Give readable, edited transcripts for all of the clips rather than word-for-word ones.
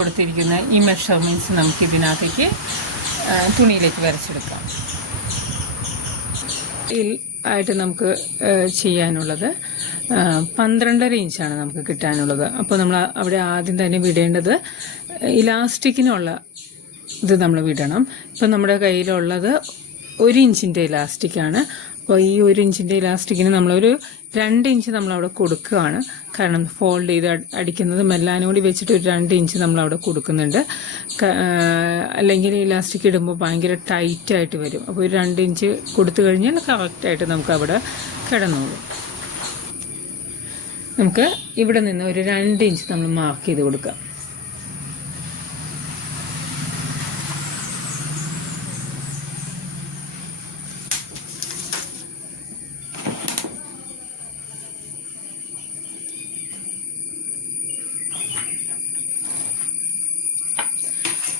കൊടുത്തിരിക്കുന്ന ഈ മെഷർമെൻറ്റ്സ് നമുക്ക് ഇതിനകത്തേക്ക് തുണിയിലേക്ക് വരച്ചെടുക്കാം. ആയിട്ട് നമുക്ക് ചെയ്യാനുള്ളത് 12.5 ഇഞ്ചാണ് നമുക്ക് കിട്ടാനുള്ളത്. അപ്പോൾ നമ്മൾ അവിടെ ആദ്യം തന്നെ വിടേണ്ടത് ഇലാസ്റ്റിക്കിനുള്ള ഇത് നമ്മൾ വിടണം. ഇപ്പം നമ്മുടെ കയ്യിലുള്ളത് 1 ഇഞ്ചിൻ്റെ ഇലാസ്റ്റിക്കാണ്. അപ്പോൾ ഈ 1 ഇഞ്ചിൻ്റെ ഇലാസ്റ്റിക്കിന് നമ്മളൊരു 2 ഇഞ്ച് നമ്മളവിടെ കൊടുക്കുകയാണ്. കാരണം ഫോൾഡ് ചെയ്ത് അടിക്കുന്നത് മെല്ലാനും കൂടി വെച്ചിട്ട് ഒരു 2 ഇഞ്ച് നമ്മളവിടെ കൊടുക്കുന്നുണ്ട്. അല്ലെങ്കിൽ ഇലാസ്റ്റിക് ഇടുമ്പോൾ ഭയങ്കര ടൈറ്റായിട്ട് വരും. അപ്പോൾ ഒരു 2 ഇഞ്ച് കൊടുത്തു കഴിഞ്ഞാൽ കറക്റ്റായിട്ട് നമുക്ക് അവിടെ കിടന്നോളും. നമുക്ക് ഇവിടെ നിന്ന് ഒരു 2 ഇഞ്ച് നമ്മൾ മാർക്ക് ചെയ്ത് കൊടുക്കാം.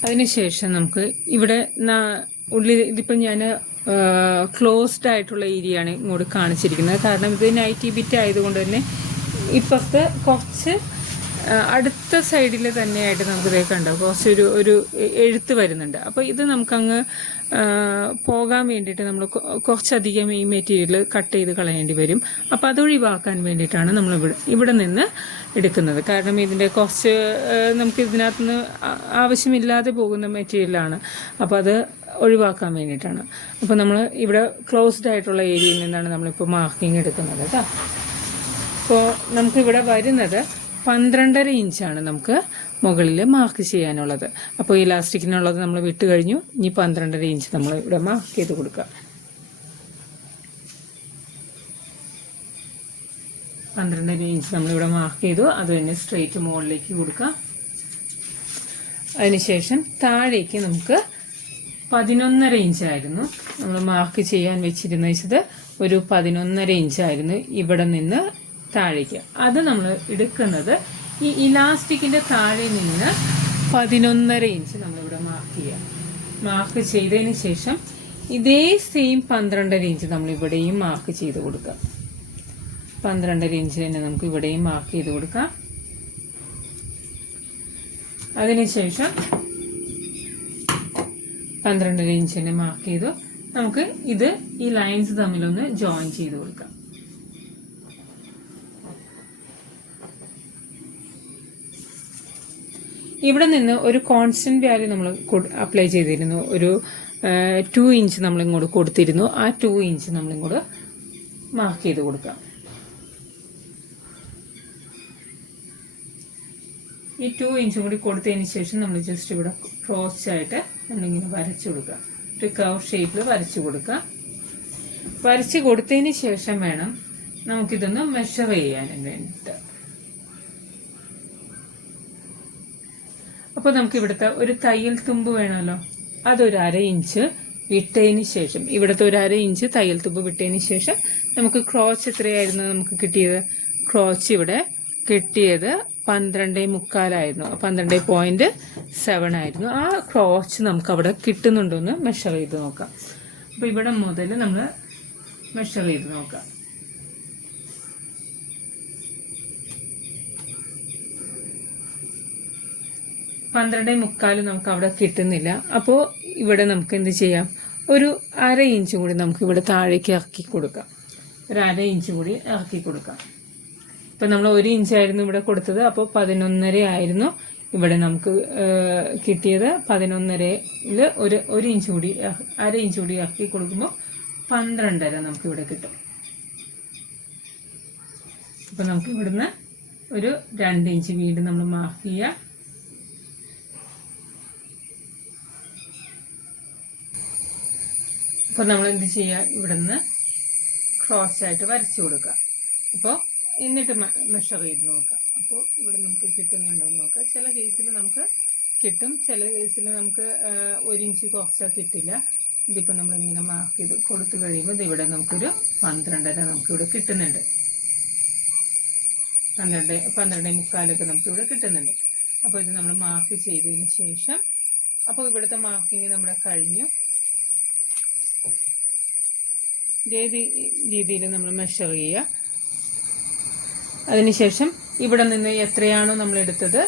അതിനുശേഷം നമുക്ക് ഇവിടെ ഉള്ളിൽ ഇതിപ്പോൾ ഞാൻ ക്ലോസ്ഡ് ആയിട്ടുള്ള ഏരിയയാണ് ഇങ്ങോട്ട് കാണിച്ചിരിക്കുന്നത്. കാരണം ഇത് നൈറ്റി ബിറ്റ് ആയതുകൊണ്ട് തന്നെ ഇപ്പുറത്ത് കുറച്ച് അടുത്ത സൈഡിൽ തന്നെയായിട്ട് നമുക്കിതേ കണ്ടോ കുറച്ചൊരു എഴുത്ത് വരുന്നുണ്ട്. അപ്പോൾ ഇത് നമുക്കങ്ങ് പോകാൻ വേണ്ടിയിട്ട് നമ്മൾ കുറച്ചധികം ഈ മെറ്റീരിയൽ കട്ട് ചെയ്ത് കളയേണ്ടി വരും. അപ്പോൾ അത് ഒഴിവാക്കാൻ വേണ്ടിയിട്ടാണ് നമ്മൾ ഇവിടെ നിന്ന് എടുക്കുന്നത്. കാരണം ഇതിൻ്റെ കുറച്ച് നമുക്ക് ഇതിനകത്ത് നിന്ന് ആവശ്യമില്ലാതെ പോകുന്ന മെറ്റീരിയലാണ്. അപ്പോൾ അത് ഒഴിവാക്കാൻ വേണ്ടിയിട്ടാണ്. അപ്പോൾ നമ്മൾ ഇവിടെ ക്ലോസ്ഡ് ആയിട്ടുള്ള ഏരിയയിൽ നിന്നാണ് നമ്മളിപ്പോൾ മാർക്കിങ് എടുക്കുന്നത് കേട്ടോ. അപ്പോൾ നമുക്കിവിടെ വരുന്നത് 12.5 ഇഞ്ചാണ് നമുക്ക് മുകളിൽ മാർക്ക് ചെയ്യാനുള്ളത്. അപ്പോൾ ഇലാസ്റ്റിക്കിനുള്ളത് നമ്മൾ വിട്ട് കഴിഞ്ഞു. ഇനി 12.5 ഇഞ്ച് നമ്മൾ ഇവിടെ മാർക്ക് ചെയ്ത് കൊടുക്കുക. 12.5 ഇഞ്ച് നമ്മളിവിടെ മാർക്ക് ചെയ്തു. അത് തന്നെ സ്ട്രെയിറ്റ് മുകളിലേക്ക് കൊടുക്കുക. അതിനുശേഷം താഴേക്ക് നമുക്ക് 11.5 ഇഞ്ചായിരുന്നു നമ്മൾ മാർക്ക് ചെയ്യാൻ വെച്ചിരുന്നത്. ഒരു 11.5 ഇഞ്ചായിരുന്നു ഇവിടെ നിന്ന് താഴേക്ക്. അത് നമ്മൾ എടുക്കുന്നത് ഈ ഇലാസ്റ്റിക്കിന്റെ താഴെ നിന്ന് 11.5 ഇഞ്ച് നമ്മളിവിടെ മാർക്ക് ചെയ്യാം. മാർക്ക് ചെയ്തതിന് ശേഷം ഇതേ സെയിം 12.5 ഇഞ്ച് നമ്മൾ ഇവിടെയും മാർക്ക് ചെയ്ത് കൊടുക്കാം. 12.5 ഇഞ്ച് തന്നെ നമുക്ക് ഇവിടെയും മാർക്ക് ചെയ്ത് കൊടുക്കാം. അതിനുശേഷം 12.5 ഇഞ്ച് തന്നെ മാർക്ക് ചെയ്തു. നമുക്ക് ഇത് ഈ ലൈൻസ് തമ്മിലൊന്ന് ജോയിൻ ചെയ്ത് കൊടുക്കാം. ഇവിടെ നിന്ന് ഒരു കോൺസ്റ്റന്റ് വാല്യൂ നമ്മൾ അപ്ലൈ ചെയ്തിരുന്നു. ഒരു 2 ഇഞ്ച് നമ്മളിങ്ങോട്ട് കൊടുത്തിരുന്നു. ആ 2 ഇഞ്ച് നമ്മളിങ്ങോട്ട് മാർക്ക് ചെയ്ത് കൊടുക്കാം. ഈ 2 ഇഞ്ചും കൂടി കൊടുത്തതിന് ശേഷം നമ്മൾ ജസ്റ്റ് ഇവിടെ ക്രോസ് ആയിട്ട് നമ്മളിങ്ങനെ വരച്ചു കൊടുക്കുക. ഒരു കർവ് ഷേപ്പിൽ വരച്ചു കൊടുക്കുക. വരച്ച് കൊടുത്തതിന് ശേഷം വേണം നമുക്കിതൊന്ന് മെഷർ ചെയ്യാൻ വേണ്ടിയിട്ട്. അപ്പോൾ നമുക്ക് ഇവിടുത്തെ ഒരു തയ്യൽ തുമ്പ് വേണമല്ലോ. അതൊരു 1/2 ഇഞ്ച് വിട്ടതിന് ശേഷം ഇവിടുത്തെ ഒരു 1/2 ഇഞ്ച് തയ്യൽ തുമ്പ് വിട്ടതിന് ശേഷം നമുക്ക് ക്രോച്ച് എത്രയായിരുന്നു നമുക്ക് കിട്ടിയത്? ക്രോച്ച് ഇവിടെ കിട്ടിയത് 12.25 ആയിരുന്നു. 12.7 ആയിരുന്നു. ആ ക്രോച്ച് നമുക്ക് അവിടെ കിട്ടുന്നുണ്ടോന്ന് മെഷർ ചെയ്ത് നോക്കാം. അപ്പോൾ ഇവിടെ മുതൽ നമ്മൾ മെഷർ ചെയ്ത് നോക്കാം. 12.25 നമുക്ക് അവിടെ കിട്ടുന്നില്ല. അപ്പോൾ ഇവിടെ നമുക്ക് എന്ത് ചെയ്യാം? ഒരു 1/2 ഇഞ്ച് കൂടി നമുക്ക് ഇവിടെ താഴേക്ക് ഇറക്കി കൊടുക്കാം. ഒരു 1/2 ഇഞ്ച് കൂടി ഇറക്കി കൊടുക്കാം. ഇപ്പം നമ്മൾ 1 ഇഞ്ചായിരുന്നു ഇവിടെ കൊടുത്തത്. അപ്പോൾ 11.5 ആയിരുന്നു ഇവിടെ നമുക്ക് കിട്ടിയത്. 11.5-ൽ ഒരു ഇഞ്ച് കൂടി 1/2 ഇഞ്ച് കൂടി ഇറക്കി കൊടുക്കുമ്പോൾ 12.5 നമുക്ക് ഇവിടെ കിട്ടും. അപ്പം നമുക്ക് ഇവിടുന്ന് ഒരു 2 ഇഞ്ച് വീണ്ടും നമ്മൾ മാർക്ക് ചെയ്യുക. അപ്പോൾ നമ്മൾ എന്ത് ചെയ്യുക? ഇവിടുന്ന് ക്രോസ് ആയിട്ട് വരച്ചു കൊടുക്കുക. അപ്പോൾ എന്നിട്ട് മെഷർ ചെയ്ത് നോക്കുക. അപ്പോൾ ഇവിടെ നമുക്ക് കിട്ടുന്നുണ്ടോ എന്ന് നോക്കുക. ചില കേസിൽ നമുക്ക് കിട്ടും, ചില കേസിൽ നമുക്ക് 1 ഇഞ്ച് കുറച്ചാൽ കിട്ടില്ല. ഇതിപ്പോൾ നമ്മളിങ്ങനെ മാർക്ക് ചെയ്ത് കൊടുത്തു കഴിയുമ്പോൾ ഇവിടെ നമുക്കൊരു 12.5 നമുക്കിവിടെ കിട്ടുന്നുണ്ട്. 12.25 നമുക്കിവിടെ കിട്ടുന്നുണ്ട്. അപ്പോൾ ഇത് നമ്മൾ മാർക്ക് ചെയ്തതിന് ശേഷം അപ്പോൾ ഇവിടുത്തെ മാർക്കിങ് നമ്മുടെ കഴിഞ്ഞു. ഇതേ രീതിയിൽ നമ്മൾ മെഷർ ചെയ്യുക. അതിനുശേഷം ഇവിടെ നിന്ന് എത്രയാണോ നമ്മൾ എടുത്തത്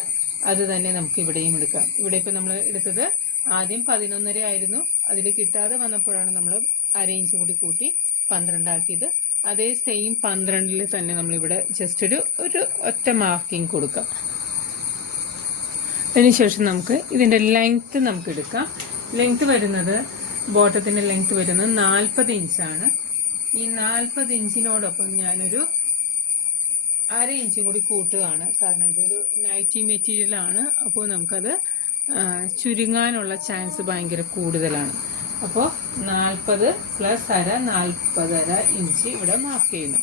അത് തന്നെ നമുക്ക് ഇവിടെയും എടുക്കാം. ഇവിടെ ഇപ്പം നമ്മൾ എടുത്തത് ആദ്യം 11.5 ആയിരുന്നു. അതിൽ കിട്ടാതെ വന്നപ്പോഴാണ് നമ്മൾ അര ഇഞ്ച് കൂടി കൂട്ടി 12 ആക്കിയത്. അതേ സെയിം 12 തന്നെ നമ്മളിവിടെ ജസ്റ്റ് ഒരു ഒറ്റ മാർക്കിംഗ് കൊടുക്കാം. അതിനുശേഷം നമുക്ക് ഇതിൻ്റെ ലെങ്ത്ത് നമുക്ക് എടുക്കാം. ലെങ്ത്ത് വരുന്നത് ബോട്ടത്തിൻ്റെ ലെങ്ത്ത് വരുന്നത് 40 ഇഞ്ചാണ്. ഈ 40 ഇഞ്ചിനോടൊപ്പം ഞാനൊരു അര ഇഞ്ചും കൂടി കൂട്ടുകയാണ്. കാരണം ഇതൊരു നൈറ്റി മെറ്റീരിയലാണ്. അപ്പോൾ നമുക്കത് ചുരുങ്ങാനുള്ള ചാൻസ് ഭയങ്കര കൂടുതലാണ്. അപ്പോൾ 40 + അര 40.5 ഇഞ്ച് ഇവിടെ മാർക്ക് ചെയ്യുന്നു.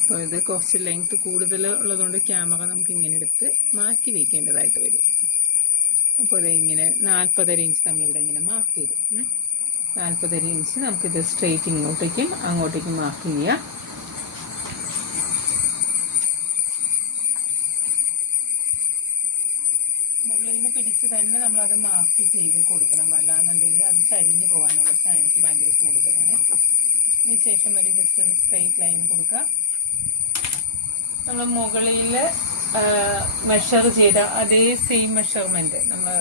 അപ്പോൾ ഇത് കുറച്ച് ലെങ്ത്ത് കൂടുതൽ ഉള്ളതുകൊണ്ട് ക്യാമറ നമുക്ക് ഇങ്ങനെ എടുത്ത് മാറ്റി വയ്ക്കേണ്ടതായിട്ട് വരും. അപ്പോൾ അത് ഇങ്ങനെ 40.5 ഇഞ്ച് നമ്മളിവിടെ ഇങ്ങനെ മാർക്ക് ചെയ്തു. 40.5 ഇഞ്ച് നമുക്കിത് സ്ട്രെയിറ്റ് ഇങ്ങോട്ടേക്കും അങ്ങോട്ടേക്കും മാർക്ക് ചെയ്യാം. മുകളിൽ നിന്ന് പിടിച്ച് തന്നെ നമ്മളത് മാർക്ക് ചെയ്ത് കൊടുക്കണം. അല്ലാന്നുണ്ടെങ്കിൽ അത് ചരിഞ്ഞ് പോകാനുള്ള ചാൻസ് ഭയങ്കര കൂടുതലാണ്. ഇതിനുശേഷം ഒരു ജസ്റ്റ് ഒരു സ്ട്രെയിറ്റ് ലൈൻ കൊടുക്കുക. നമ്മൾ മുകളിൽ മെഷർ ചെയ്ത അതേ സെയിം മെഷർമെൻറ്റ് നമ്മൾ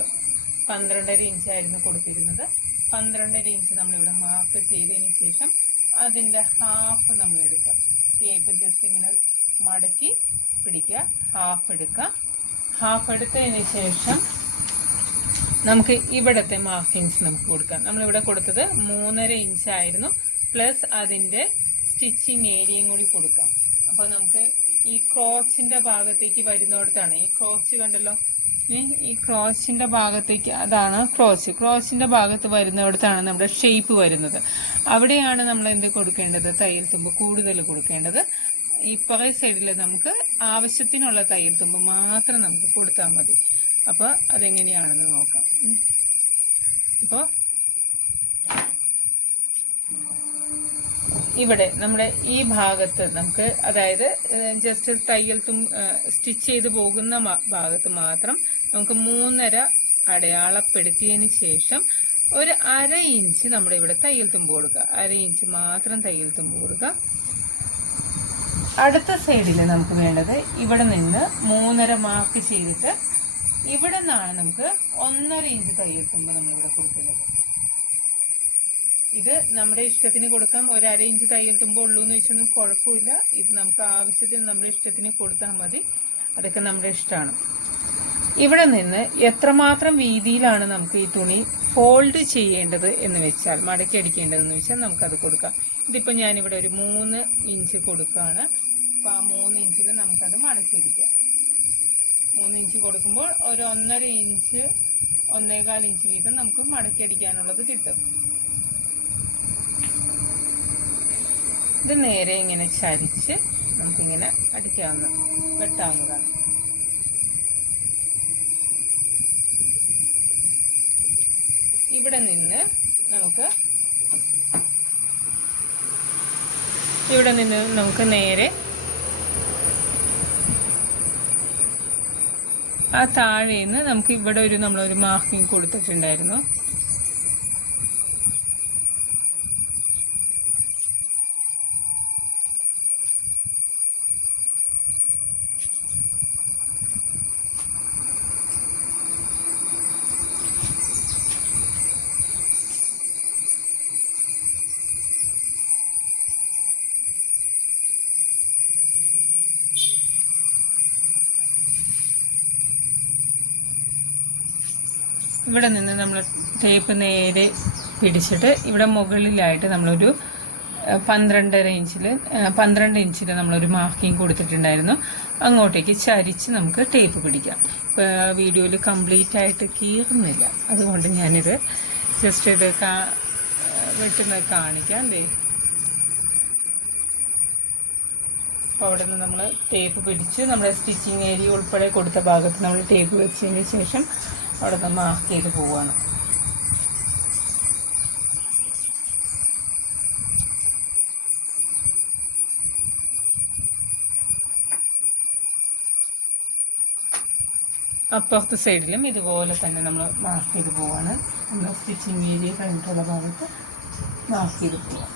12.5 ഇഞ്ചായിരുന്നു കൊടുത്തിരുന്നത്. 12.5 ഇഞ്ച് നമ്മളിവിടെ മാർക്ക് ചെയ്തതിന് ശേഷം അതിൻ്റെ ഹാഫ് നമ്മൾ എടുക്കുക. ടേപ്പ് ജസ്റ്റ് ഇങ്ങനെ മടക്കി പിടിക്കുക, ഹാഫ് എടുക്കുക. ഹാഫ് എടുത്തതിന് ശേഷം നമുക്ക് ഇവിടുത്തെ മാർക്കിങ്സ് നമുക്ക് കൊടുക്കാം. നമ്മളിവിടെ കൊടുത്തത് 3.5 ഇഞ്ചായിരുന്നു. പ്ലസ് അതിൻ്റെ സ്റ്റിച്ചിങ് ഏരിയയും കൂടി കൊടുക്കാം. അപ്പോൾ നമുക്ക് ഈ ക്രോച്ചിൻ്റെ ഭാഗത്തേക്ക് വരുന്നിടത്താണ് ഈ ക്രോച്ച് കണ്ടല്ലോ, ഈ ക്രോച്ചിൻ്റെ ഭാഗത്തേക്ക് അതാണ് ക്രോച്ചിൻ്റെ ഭാഗത്ത് വരുന്നിടത്താണ് നമ്മുടെ ഷേപ്പ് വരുന്നത്. അവിടെയാണ് നമ്മൾ എന്ത് കൊടുക്കേണ്ടത്, തയ്യൽ തുമ്പ് കൂടുതൽ കൊടുക്കേണ്ടത്. ഇപ്പറേ സൈഡിൽ നമുക്ക് ആവശ്യത്തിനുള്ള തയ്യൽ തുമ്പ് മാത്രം നമുക്ക് കൊടുത്താൽ മതി. അപ്പോൾ അതെങ്ങനെയാണെന്ന് നോക്കാം. അപ്പോൾ ഇവിടെ നമ്മുടെ ഈ ഭാഗത്ത് നമുക്ക്, അതായത് ജസ്റ്റ് തയ്യൽ സ്റ്റിച്ച് ചെയ്ത് പോകുന്ന ഭാഗത്ത് മാത്രം നമുക്ക് 3.5 അടയാളപ്പെടുത്തിയതിന് ശേഷം ഒരു അര ഇഞ്ച് നമ്മളിവിടെ തയ്യൽ തുമ്പ് കൊടുക്കുക. അര ഇഞ്ച് മാത്രം തയ്യൽ തുമ്പ് കൊടുക്കുക. അടുത്ത സൈഡിൽ നമുക്ക് വേണ്ടത് ഇവിടെ നിന്ന് 3.5 മാർക്ക് ചെയ്തിട്ട് ഇവിടെ നിന്നാണ് നമുക്ക് 1.5 ഇഞ്ച് തയ്യൽ തുമ്പ് നമ്മളിവിടെ കൊടുക്കേണ്ടത്. ഇത് നമ്മുടെ ഇഷ്ടത്തിന് കൊടുക്കാം. ഒരു അര ഇഞ്ച് തയ്യൽ തുമ്പ് ഉള്ളൂ എന്ന് വെച്ചൊന്നും കുഴപ്പമില്ല. ഇത് നമുക്ക് ആവശ്യത്തിന് നമ്മുടെ ഇഷ്ടത്തിന് കൊടുത്താൽ മതി. അതൊക്കെ നമ്മുടെ ഇഷ്ടമാണ്. ഇവിടെ നിന്ന് എത്രമാത്രം വീതിയിലാണ് നമുക്ക് ഈ തുണി ഫോൾഡ് ചെയ്യേണ്ടത് എന്ന് വെച്ചാൽ, മടക്കി അടിക്കേണ്ടതെന്ന് വെച്ചാൽ നമുക്കത് കൊടുക്കാം. ഇതിപ്പോൾ ഞാനിവിടെ ഒരു 3 ഇഞ്ച് കൊടുക്കുകയാണ്. അപ്പോൾ ആ 3 ഇഞ്ചിൽ നമുക്കത് മടക്കി അടിക്കാം. 3 ഇഞ്ച് കൊടുക്കുമ്പോൾ ഒരു 1.5 ഇഞ്ച് 1.25 ഇഞ്ച് വീതം നമുക്ക് മടക്കി അടിക്കാനുള്ളത് കിട്ടും. ഇത് നേരെ ഇങ്ങനെ ചരിച്ച് നമുക്കിങ്ങനെ വെട്ടാവുന്നതാണ്. ഇവിടെ നിന്ന് നമുക്ക് നേരെ ആ താഴേന്ന് നമുക്ക് ഇവിടെ നമ്മളൊരു മാർക്കിങ് കൊടുത്തിട്ടുണ്ടായിരുന്നു. ഇവിടെ നിന്ന് നമ്മൾ ടേപ്പ് നേരെ പിടിച്ചിട്ട് ഇവിടെ മുകളിലായിട്ട് നമ്മളൊരു 12 ഇഞ്ചിൽ നമ്മളൊരു മാർക്കിങ് കൊടുത്തിട്ടുണ്ടായിരുന്നു. അങ്ങോട്ടേക്ക് ചരിച്ച് നമുക്ക് ടേപ്പ് പിടിക്കാം. ഇപ്പോൾ വീഡിയോയിൽ കംപ്ലീറ്റ് ആയിട്ട് കീറുന്നില്ല, അതുകൊണ്ട് ഞാനിത് ജസ്റ്റ് ഇത് വെട്ടുന്നത് കാണിക്കാം. അല്ലേ, അപ്പോൾ അവിടെ നിന്ന് നമ്മൾ ടേപ്പ് പിടിച്ച് നമ്മുടെ സ്റ്റിച്ചിങ് ഏരിയ ഉൾപ്പെടെ കൊടുത്ത ഭാഗത്ത് നമ്മൾ ടേപ്പ് വെച്ചതിന് ശേഷം അവിടെ നിന്ന് മാർക്ക് ചെയ്ത് പോവുകയാണ്. അപ്പുറത്തെ സൈഡിലും ഇതുപോലെ തന്നെ നമ്മൾ മാർക്ക് ചെയ്ത് പോവാണ്. നമ്മൾ സ്റ്റിച്ചിങ് ഏരിയ കഴിഞ്ഞിട്ടുള്ള ഭാഗത്ത് മാർക്ക് ചെയ്ത് പോവാം.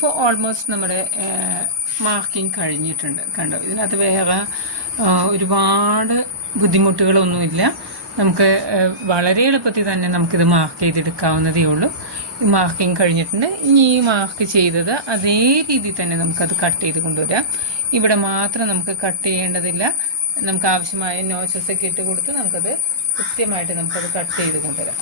ഇപ്പോൾ ഓൾമോസ്റ്റ് നമ്മുടെ മാർക്കിങ് കഴിഞ്ഞിട്ടുണ്ട്. കണ്ടോ, ഇതിനകത്ത് വേറെ ഒരുപാട് ബുദ്ധിമുട്ടുകളൊന്നുമില്ല. നമുക്ക് വളരെ എളുപ്പത്തിൽ തന്നെ നമുക്കിത് മാർക്ക് ചെയ്തെടുക്കാവുന്നതേ ഉള്ളൂ. ഈ മാർക്കിങ് കഴിഞ്ഞിട്ടുണ്ട്. ഇനി ഈ മാർക്ക് ചെയ്തത് അതേ രീതിയിൽ തന്നെ നമുക്കത് കട്ട് ചെയ്ത് കൊണ്ടുവരാം. ഇവിടെ മാത്രം നമുക്ക് കട്ട് ചെയ്യേണ്ടതില്ല. നമുക്ക് ആവശ്യമായ നോച്ചസ് ഒക്കെ ഇട്ട് കൊടുത്ത് നമുക്കത് കൃത്യമായിട്ട് നമുക്കത് കട്ട് ചെയ്ത് കൊണ്ടുവരാം.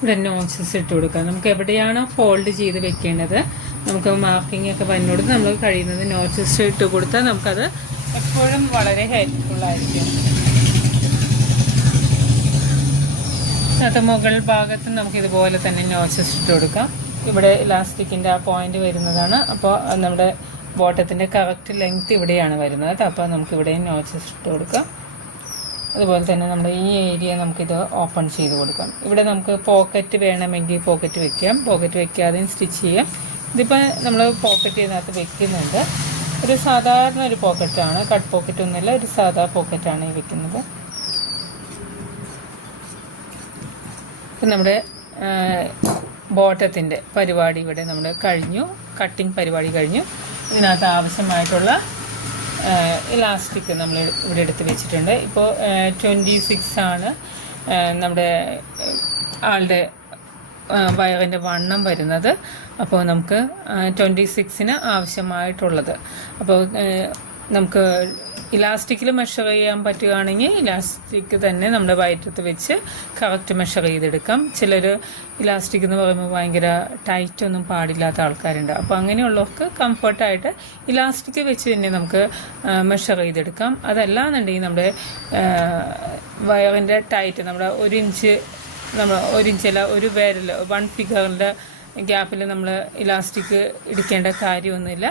ഇവിടെ നോച്ചസ് ഇട്ട് കൊടുക്കാം. നമുക്ക് എവിടെയാണോ ഫോൾഡ് ചെയ്ത് വെക്കേണ്ടത്, നമുക്ക് മാർക്കിംഗ് ഒക്കെ വരുന്നോട് നമ്മൾ കഴിയുന്നത് നോച്ചസ് ഇട്ട് കൊടുത്താൽ നമുക്കത് എപ്പോഴും വളരെ ഹെൽപ്ഫുള്ളായിരിക്കും. അത് മുകൾ ഭാഗത്ത് നമുക്ക് ഇതുപോലെ തന്നെ നോച്ചസ് ഇട്ട് കൊടുക്കാം. ഇവിടെ ഇലാസ്റ്റിക്കിൻ്റെ ആ പോയിന്റ് വരുന്നതാണ്. അപ്പോൾ നമ്മുടെ ബോട്ടത്തിൻ്റെ കറക്റ്റ് ലെങ്ത് ഇവിടെയാണ് വരുന്നത്. അപ്പോൾ നമുക്കിവിടെ നോച്ചസ് ഇട്ട് കൊടുക്കാം. അതുപോലെ തന്നെ നമ്മുടെ ഈ ഏരിയ നമുക്കിത് ഓപ്പൺ ചെയ്ത് കൊടുക്കാം. ഇവിടെ നമുക്ക് പോക്കറ്റ് വേണമെങ്കിൽ പോക്കറ്റ് വെക്കാം, പോക്കറ്റ് വെക്കാതെയും സ്റ്റിച്ച് ചെയ്യാം. ഇതിപ്പോൾ നമ്മൾ പോക്കറ്റ് ഇതിനകത്ത് വെക്കുന്നുണ്ട്. ഒരു സാധാരണ ഒരു പോക്കറ്റാണ്, കട്ട് പോക്കറ്റ് ഒന്നുമില്ല, ഒരു സാധാ പോക്കറ്റാണ് ഈ വെക്കുന്നത്. ഇപ്പം നമ്മുടെ ബോട്ടത്തിൻ്റെ പരിപാടി ഇവിടെ നമ്മൾ കഴിഞ്ഞു, കട്ടിങ് പരിപാടി കഴിഞ്ഞു. ഇതിനകത്ത് ആവശ്യമായിട്ടുള്ള ഇലാസ്റ്റിക് നമ്മൾ ഇവിടെ എടുത്ത് വെച്ചിട്ടുണ്ട്. ഇപ്പോൾ 26 ആണ് നമ്മുടെ ആളുടെ വയറിൻ്റെ വണ്ണം വരുന്നത്. അപ്പോൾ നമുക്ക് 26-ന് ആവശ്യമായിട്ടുള്ളത്. അപ്പോൾ നമുക്ക് ഇലാസ്റ്റിക്കിൽ മെഷർ ചെയ്യാൻ പറ്റുകയാണെങ്കിൽ ഇലാസ്റ്റിക് തന്നെ നമ്മുടെ വയറ്റത്ത് വെച്ച് കറക്റ്റ് മെഷർ ചെയ്തെടുക്കാം. ചിലർ ഇലാസ്റ്റിക് എന്ന് പറയുമ്പോൾ ഭയങ്കര ടൈറ്റ് ഒന്നും പാടില്ലാത്ത ആൾക്കാരുണ്ട്. അപ്പോൾ അങ്ങനെയുള്ളവർക്ക് കംഫർട്ടായിട്ട് ഇലാസ്റ്റിക് വെച്ച് തന്നെ നമുക്ക് മെഷർ ചെയ്തെടുക്കാം. അതല്ലാന്നുണ്ടെങ്കിൽ നമ്മുടെ വയറിൻ്റെ ടൈറ്റ് നമ്മുടെ 1 ഇഞ്ച്, നമ്മൾ 1 ഇഞ്ചല്ല, ഒരു വിരൽ 1 ഫിംഗറിൻ്റെ ഗ്യാപ്പിൽ നമ്മൾ ഇലാസ്റ്റിക് ഇടിക്കേണ്ട കാര്യമൊന്നുമില്ല.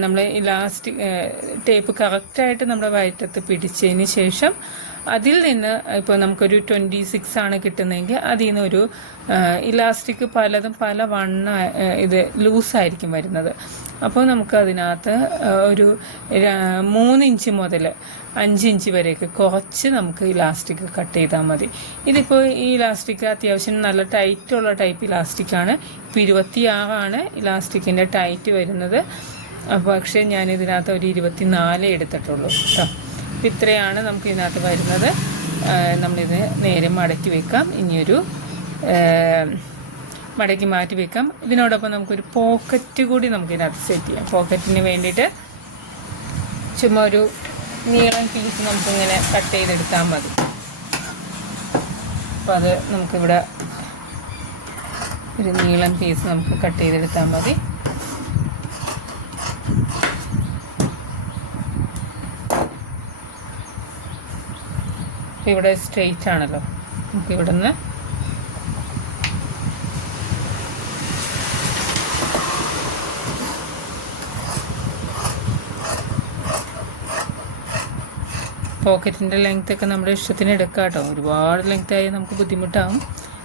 നമ്മൾ ഇലാസ്റ്റിക് ടേപ്പ് കറക്റ്റായിട്ട് നമ്മുടെ വയറ്റത്ത് പിടിച്ചതിന് ശേഷം അതിൽ നിന്ന് ഇപ്പോൾ നമുക്കൊരു 26 ആണ് കിട്ടുന്നതെങ്കിൽ അതിൽ നിന്നൊരു ഇലാസ്റ്റിക് പലതും പല വണ്ണ ഇത് ലൂസായിരിക്കും വരുന്നത്. അപ്പോൾ നമുക്കതിനകത്ത് ഒരു 3 ഇഞ്ച് മുതൽ 5 ഇഞ്ച് വരെയൊക്കെ കുറച്ച് നമുക്ക് ഇലാസ്റ്റിക് കട്ട് ചെയ്താൽ മതി. ഇതിപ്പോൾ ഈ ഇലാസ്റ്റിക് അത്യാവശ്യം നല്ല ടൈറ്റുള്ള ടൈപ്പ് ഇലാസ്റ്റിക്കാണ്. ഇപ്പോൾ 26 ഇലാസ്റ്റിക്കിൻ്റെ ടൈറ്റ് വരുന്നത്. പക്ഷേ ഞാനിതിനകത്ത് ഒരു 24 എടുത്തിട്ടുള്ളൂ കേട്ടോ. അപ്പോൾ ഇത്രയാണ് നമുക്ക് ഇതിനകത്ത് വരുന്നത്. നമ്മളിത് നേരെ മടക്കി വെക്കാം. ഇനിയൊരു മടക്കി മാറ്റി വെക്കാം. ഇതിനോടൊപ്പം നമുക്കൊരു പോക്കറ്റ് കൂടി നമുക്കിതിനകത്ത് സെറ്റ് ചെയ്യാം. പോക്കറ്റിന് വേണ്ടിയിട്ട് ചുമ്മാ ഒരു നീളം പീസ് നമുക്കിങ്ങനെ കട്ട് ചെയ്തെടുത്താൽ മതി. അപ്പോൾ അത് നമുക്കിവിടെ ഒരു നീളം പീസ് നമുക്ക് കട്ട് ചെയ്തെടുത്താൽ മതി. ഇവിടെ സ്ട്രെയിറ്റ് ആണല്ലോ, നമുക്ക് ഇവിടെ നിന്ന് പോക്കറ്റിൻ്റെ ലെങ്ത്തൊക്കെ നമ്മുടെ ഇഷ്ടത്തിന് എടുക്കാം കേട്ടോ. ഒരുപാട് ലെങ്ത് ആയി നമുക്ക് ബുദ്ധിമുട്ടാകും.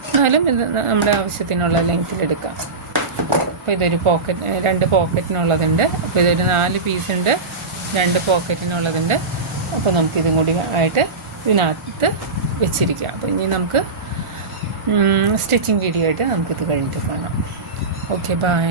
എന്നാലും ഇത് നമ്മുടെ ആവശ്യത്തിനുള്ള ലെങ്ത്തിലെടുക്കാം. അപ്പോൾ ഇതൊരു പോക്കറ്റ്, 2 പോക്കറ്റിനുള്ളതുണ്ട്. അപ്പോൾ ഇതൊരു 4 പീസുണ്ട്, 2 പോക്കറ്റിനുള്ളതുണ്ട്. അപ്പോൾ നമുക്കിതും കൂടി ആയിട്ട് ഇതിനകത്ത് വെച്ചിരിക്കാം. അപ്പോൾ ഇനി നമുക്ക് സ്റ്റിച്ചിങ് വീഡിയോ ആയിട്ട് നമുക്കിത് കഴിഞ്ഞിട്ട് കാണാം. Okay, by.